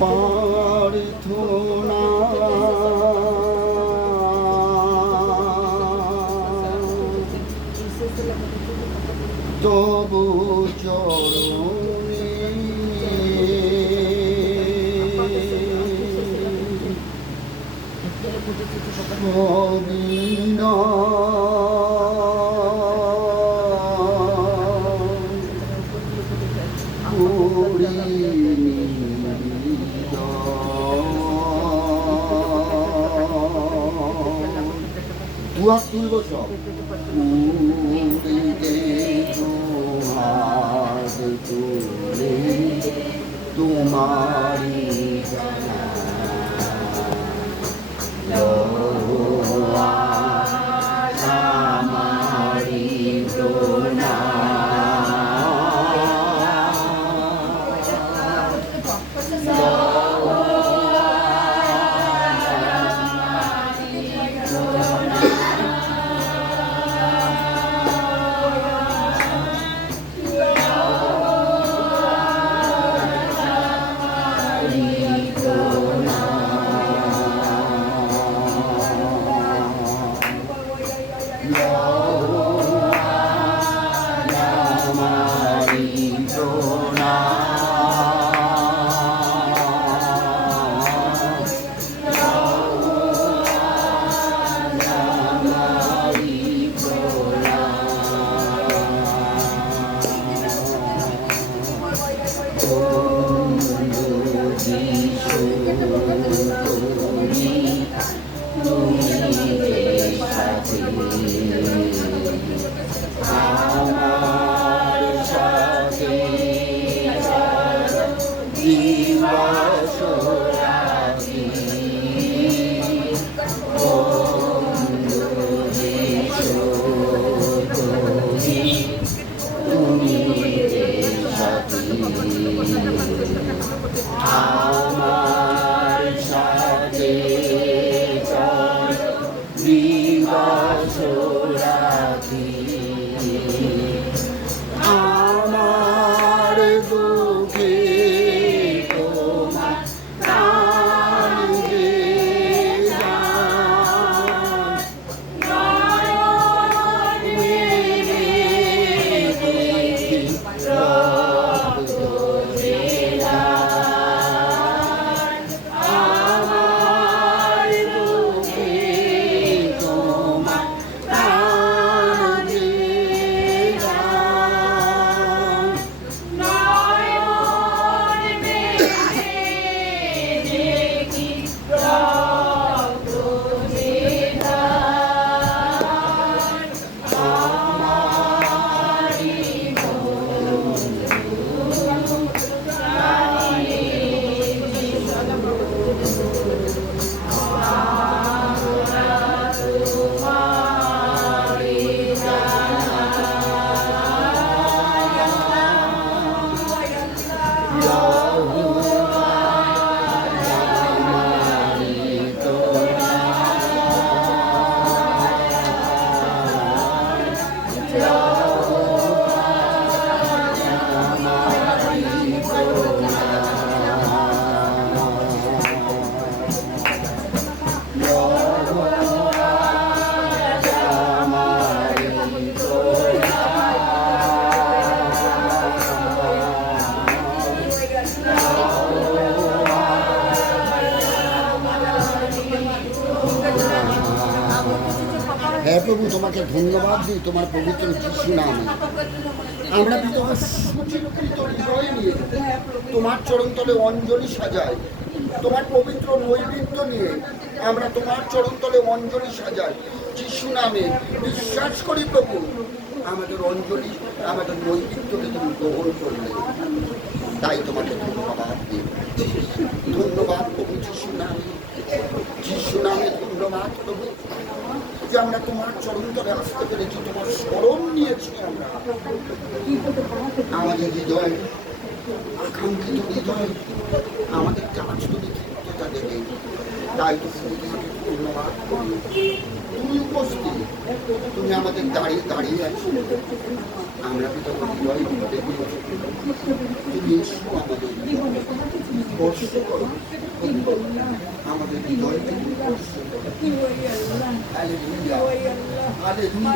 প্রার্থনা তবু চরণে সবিনা দুহাত তুলব সব তুলে তোমারি হ্যাঁ প্রভু, তোমাকে ধন্যবাদ দিই তোমার পবিত্র যিশু নামে। আমরা সুচিন্তিত হৃদয় নিয়ে তোমার চরণতলে অঞ্জলি সাজাই, তোমার পবিত্র নৈবেদ্য নিয়ে আমরা তোমার চরণতলে অঞ্জলি সাজাই যিশু নামে। বিশ্বাস করি প্রভু, আমাদের অঞ্জলি, আমাদের নৈবেদ্যকে তুমি গ্রহণ করলে, তাই তোমাকে ধন্যবাদ দিই। ধন্যবাদ প্রভু যিশু নামে, যিশু নামে ধন্যবাদ প্রভু যে আমরা তোমার চরণতলে আসতে পেরেছি, তোমার স্মরণ নিয়েছি। আমরা আমাদের হৃদয়, আকাঙ্ক্ষিত হৃদয়, আমাদের কাজ তুমি তৃপ্ততা দেবে, তাই তো তোমাকে ধন্যবাদ করি। তুমি উপস্থিত, তুমি আমাদের দাঁড়িয়ে আছো। আমরা পিতা হৃদয় দেখি তুমি এসো আমাদের স্পর্শ করো, আমাদের হৃদয়কে স্পর্শ করো। Hallelujah, hallelujah.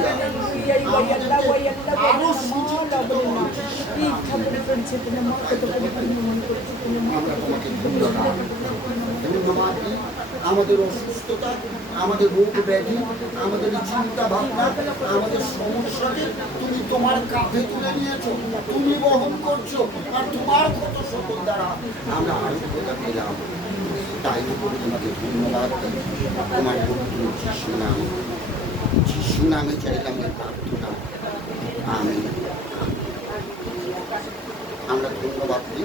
আমাদেরকে আরো সুচিন্তিত করো। আমরা তোমাকে ধন্যবাদ ধন্যবাদ দিই। আমাদের অসুস্থতা, আমাদের রোগ ব্যাধি, আমাদের চিন্তা ভাবনা, আমাদের সমস্যাকে তুমি তোমার কাঁধে তুলে নিয়েছো, তুমি বহন করছো, আর তোমার কত সকল দ্বারা আমরা আরোগ্যতা পেলাম। তাই তোমাকে ধন্যবাদ দিই। তোমার পবিত্র যিশু নামে, যিশু নামে চাইলাম এই প্রার্থনা। আমি আমরা ধন্যবাদ দিই।